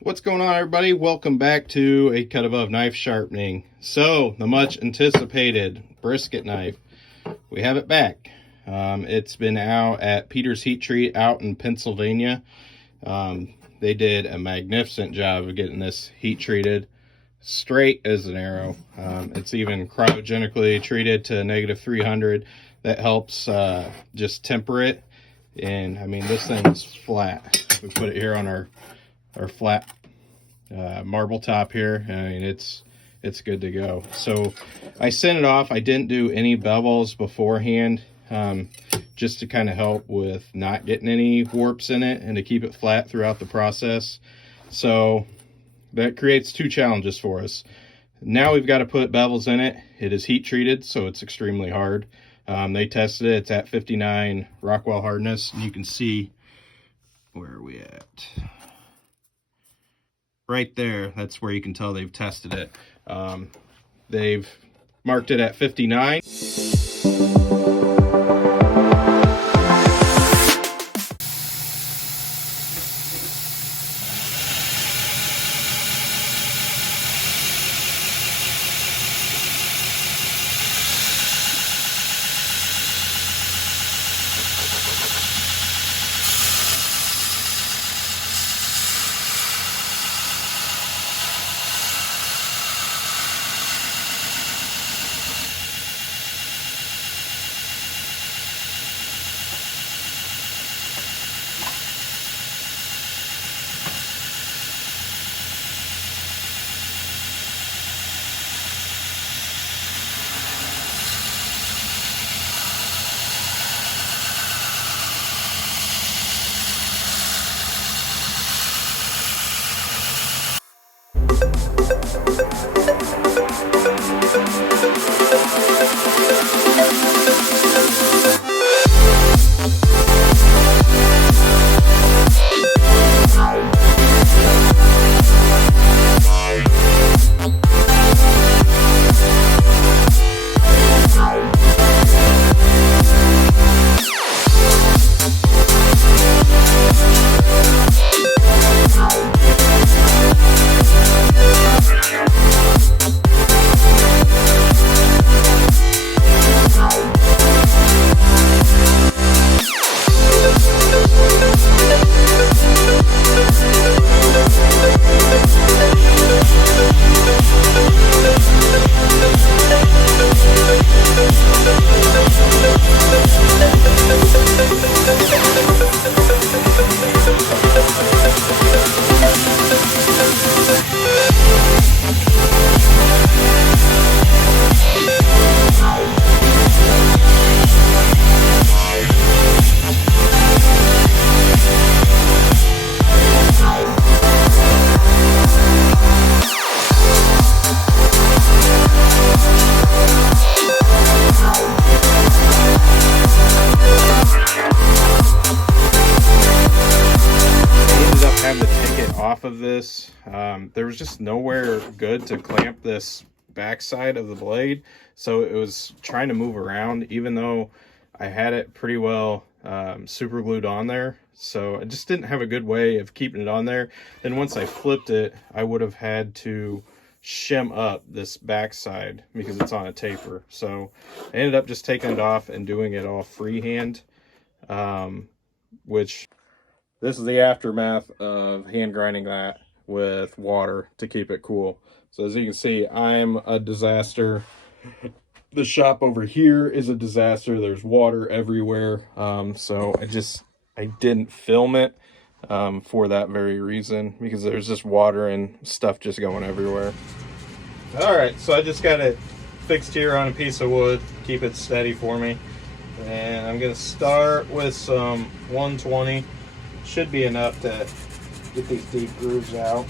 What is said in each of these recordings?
What's going on, everybody? Welcome back to A Cut Above Knife Sharpening. So, the much anticipated brisket knife. We have it back. It's been out at Peter's Heat Treat out in Pennsylvania. They did a magnificent job of getting this heat treated straight as an arrow. It's even cryogenically treated to -300. That helps just temper it. And I mean, this thing's flat. We put it here on our flat marble top here. I mean, it's good to go. So I sent it off. I didn't do any bevels beforehand, just to kind of help with not getting any warps in it and to keep it flat throughout the process. So that creates two challenges for us. Now we've got to put bevels in it. It is heat treated, so it's extremely hard. They tested it. It's at 59 Rockwell hardness. And you can see, where are we at? Right there, that's where you can tell they've tested it. They've marked it at 59. Off of this, there was just nowhere good to clamp this backside of the blade, so it was trying to move around even though I had it pretty well super glued on there. So I just didn't have a good way of keeping it on there. Then once I flipped it, I would have had to shim up this backside because it's on a taper. So I ended up just taking it off and doing it all freehand, which this is the aftermath of hand grinding that with water to keep it cool. So as you can see, I'm a disaster. The shop over here is a disaster. There's water everywhere. So I didn't film it for that very reason, because there's just water and stuff just going everywhere. All right, so I just got it fixed here on a piece of wood, keep it steady for me. And I'm gonna start with some 120. Should be enough to get these deep grooves out.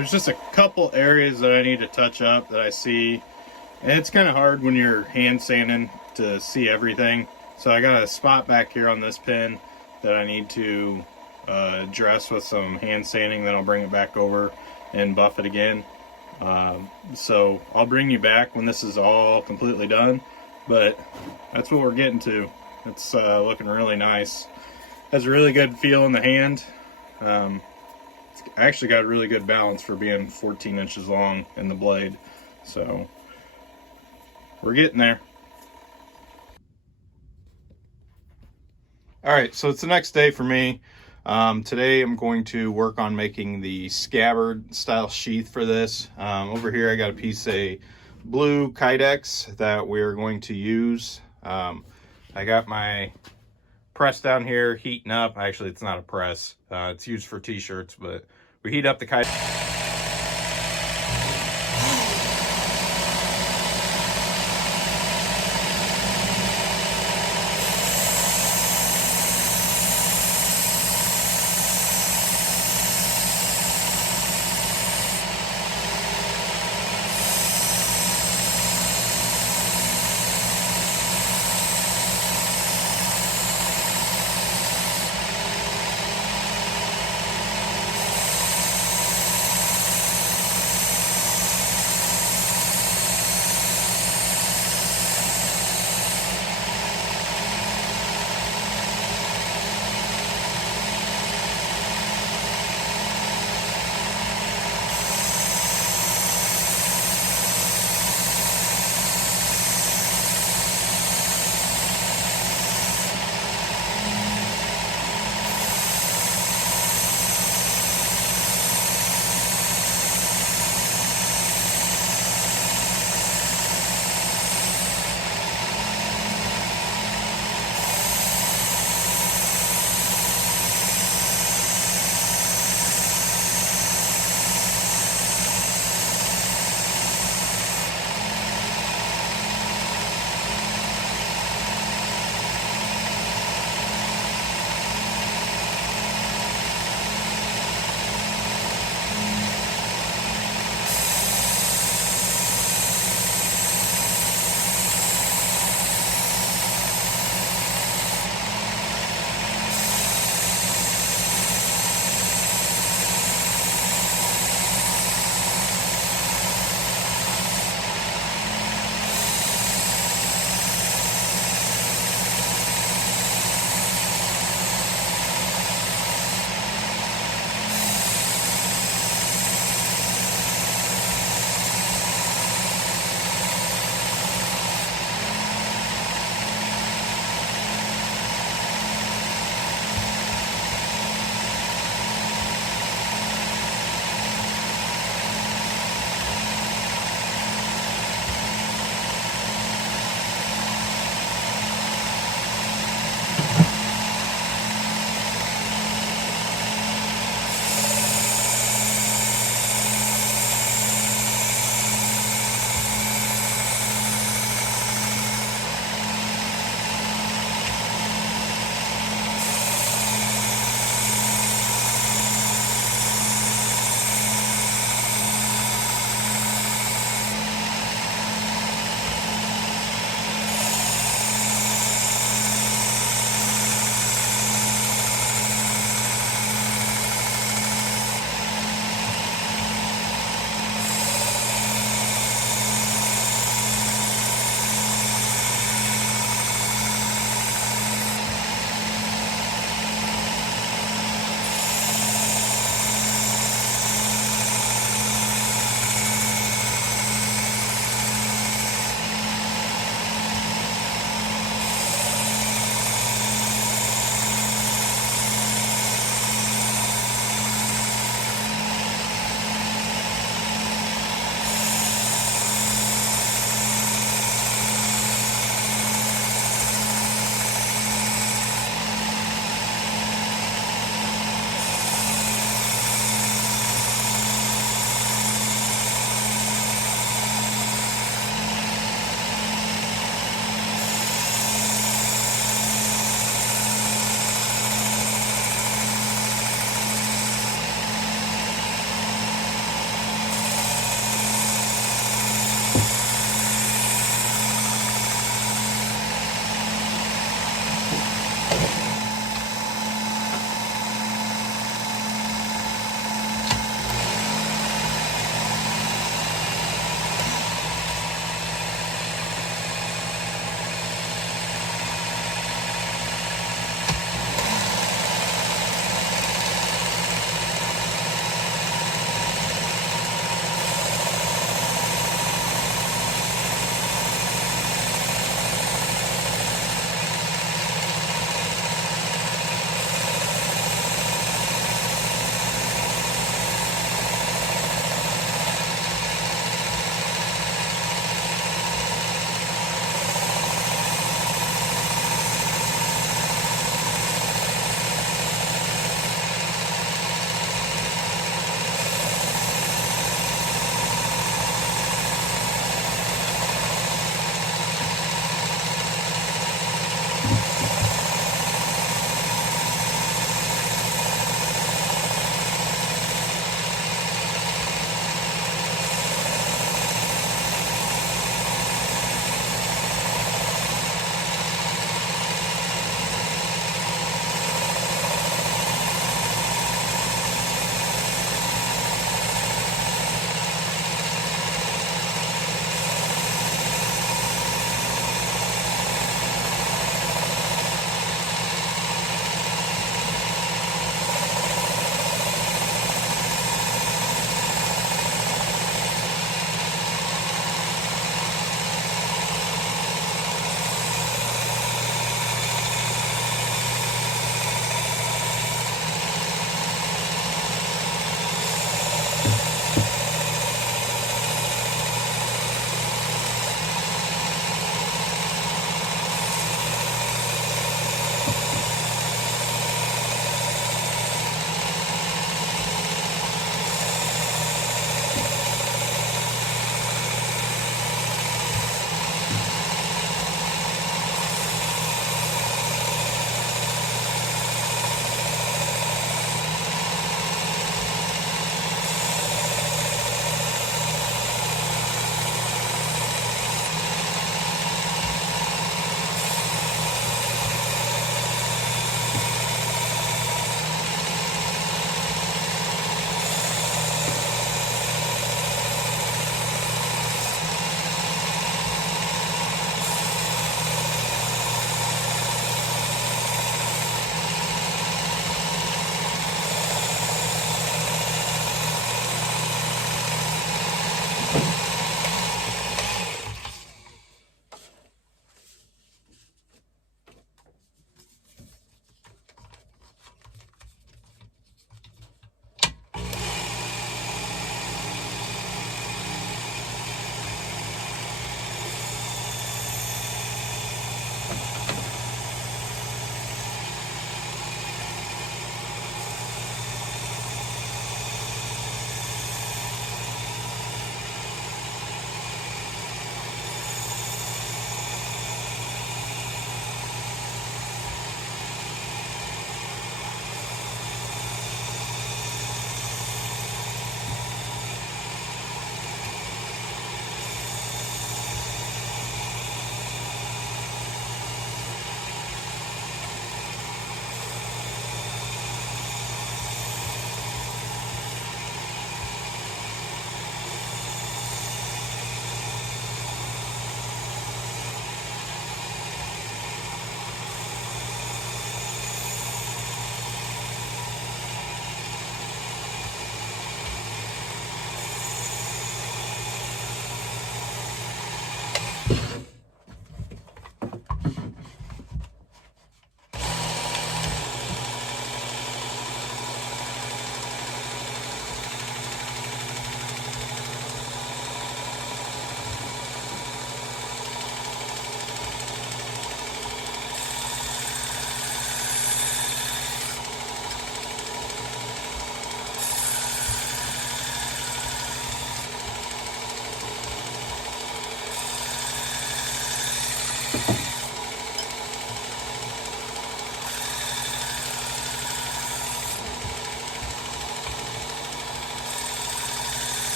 There's just a couple areas that I need to touch up that I see. And it's kind of hard when you're hand sanding to see everything. So I got a spot back here on this pin that I need to address with some hand sanding. Then I'll bring it back over and buff it again. So I'll bring you back when this is all completely done. But that's what we're getting to. It's looking really nice. Has a really good feel in the hand. It's actually got a really good balance for being 14 inches long in the blade. So we're getting there. All right, so it's the next day for me. Today I'm going to work on making the scabbard style sheath for this. Over here I got a piece of blue Kydex that we're going to use. I got my press down here heating up. Actually, it's not a press. It's used for t-shirts, but we heat up the Kydex.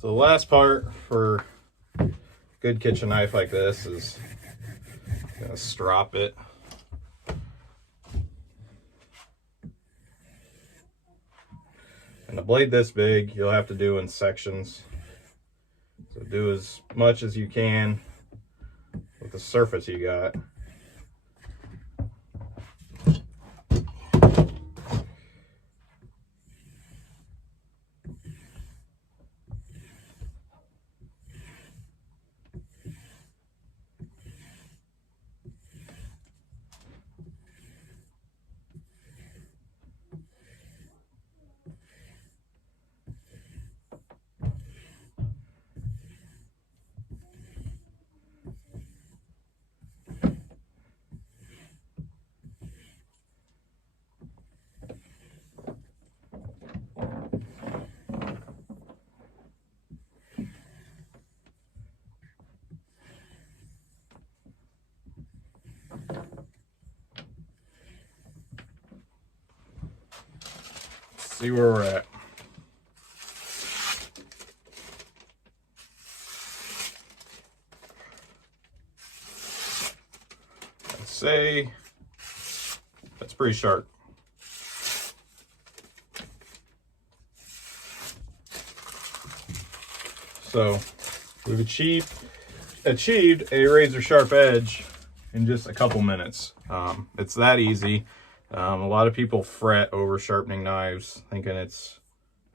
So the last part for a good kitchen knife like this is gonna strop it. And a blade this big, you'll have to do in sections. So do as much as you can with the surface you got. See where we're at. I'd say that's pretty sharp. So we've achieved a razor sharp edge in just a couple minutes. It's that easy. A lot of people fret over sharpening knives, thinking it's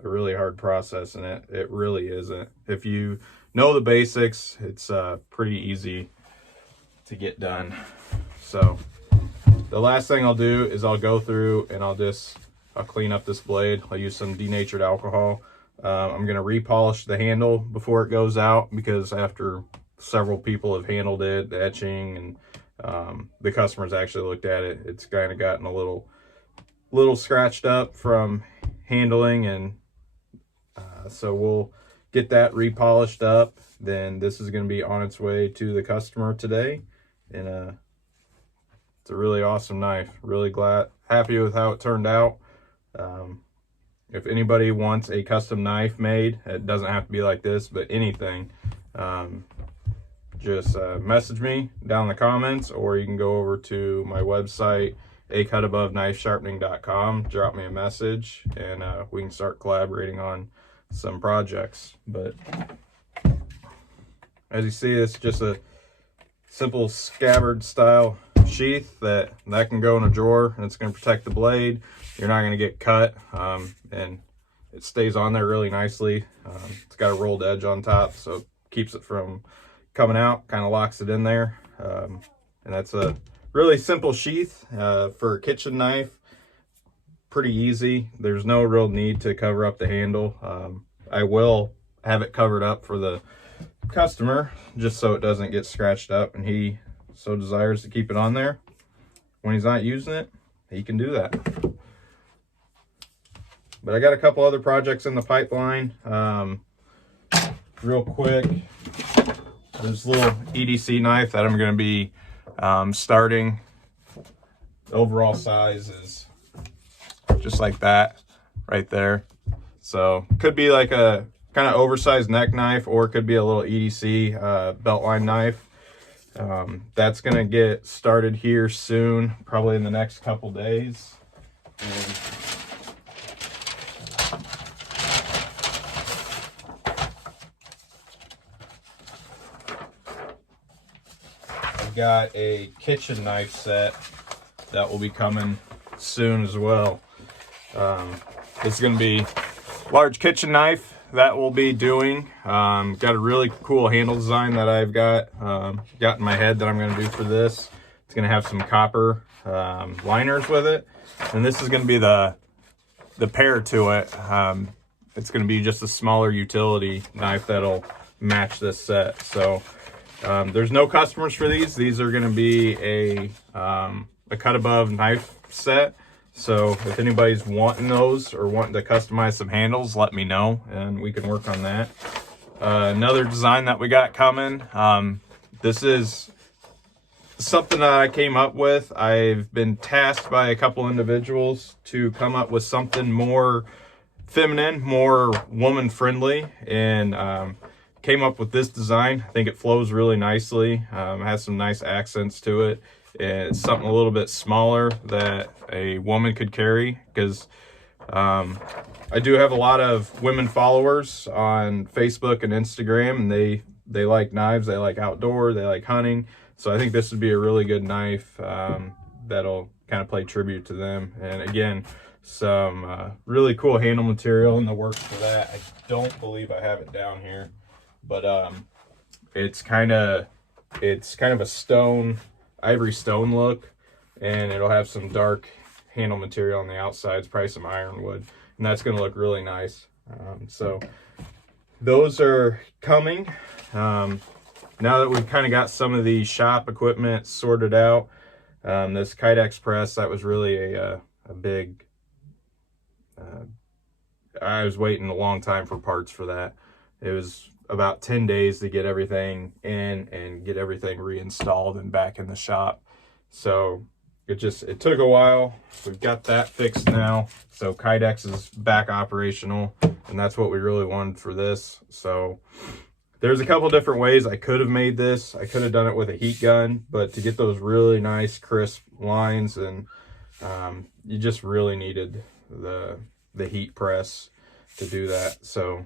a really hard process, and it really isn't. If you know the basics, it's pretty easy to get done. So the last thing I'll do is I'll go through and I'll clean up this blade. I'll use some denatured alcohol. I'm going to repolish the handle before it goes out, because after several people have handled it, the etching, and the customers actually looked at it, it's kind of gotten a little scratched up from handling, and so we'll get that repolished up. Then this is going to be on its way to the customer today, and it's a really awesome knife. Really happy with how it turned out. If anybody wants a custom knife made, it doesn't have to be like this, but anything, just message me down in the comments, or you can go over to my website, acutaboveKnifeSharpening.com, drop me a message, and we can start collaborating on some projects. But as you see, it's just a simple scabbard style sheath that can go in a drawer, and it's going to protect the blade. You're not going to get cut, and it stays on there really nicely. It's got a rolled edge on top, so it keeps it from coming out, kind of locks it in there. And that's a really simple sheath for a kitchen knife. Pretty easy. There's no real need to cover up the handle. I will have it covered up for the customer just so it doesn't get scratched up, and he so desires to keep it on there when he's not using it, he can do that. But I got a couple other projects in the pipeline. Real quick, there's a little EDC knife that I'm going to be starting. The overall size is just like that right there. So could be like a kind of oversized neck knife, or it could be a little EDC beltline knife. That's going to get started here soon, probably in the next couple days. And I've got a kitchen knife set that will be coming soon as well. It's going to be large kitchen knife that we'll be doing. Got a really cool handle design that I've got in my head that I'm going to do for this. It's going to have some copper liners with it, and this is going to be the pair to it. It's going to be just a smaller utility knife that'll match this set. So there's no customers for these. These are going to be a cut above knife set. So if anybody's wanting those or wanting to customize some handles, let me know and we can work on that. Another design that we got coming. This is something that I came up with. I've been tasked by a couple individuals to come up with something more feminine, more woman friendly, and came up with this design. I think it flows really nicely, has some nice accents to it. It's something a little bit smaller that a woman could carry, because I do have a lot of women followers on Facebook and Instagram, and they like knives, they like outdoor, they like hunting. So I think this would be a really good knife that'll kind of play tribute to them. And again, some really cool handle material in the works for that. I don't believe I have it down here, but it's kind of a stone, ivory stone look, and it'll have some dark handle material on the outsides, probably some ironwood, and that's going to look really nice. So those are coming. Now that we've kind of got some of the shop equipment sorted out, this Kydex press, that was really a big, I was waiting a long time for parts for that. It was about 10 days to get everything in and get everything reinstalled and back in the shop. So it took a while. We've got that fixed now. So Kydex is back operational, and that's what we really wanted for this. So there's a couple different ways I could have made this. I could have done it with a heat gun, but to get those really nice crisp lines, and you just really needed the heat press to do that. So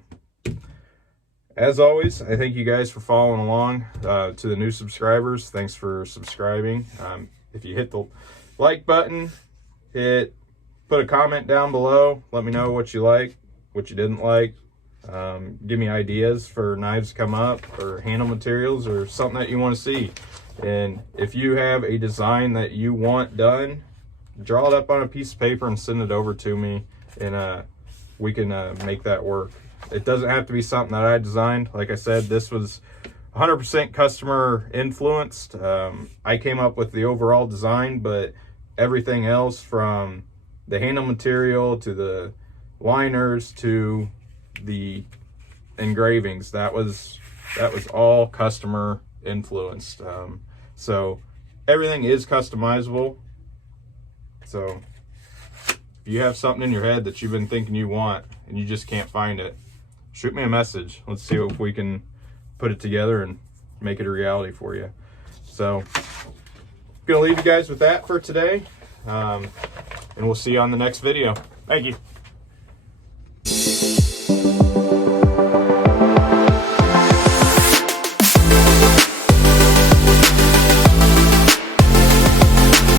as always, I thank you guys for following along. To the new subscribers, thanks for subscribing. If you hit the like button, put a comment down below. Let me know what you like, what you didn't like. Give me ideas for knives to come up, or handle materials, or something that you want to see. And if you have a design that you want done, draw it up on a piece of paper and send it over to me, and we can make that work. It doesn't have to be something that I designed. Like I said, this was 100% customer influenced. I came up with the overall design, but everything else, from the handle material to the liners to the engravings, that was all customer influenced. So everything is customizable. So if you have something in your head that you've been thinking you want and you just can't find it, shoot me a message. Let's see if we can put it together and make it a reality for you. So I'm gonna leave you guys with that for today, and we'll see you on the next video. Thank you.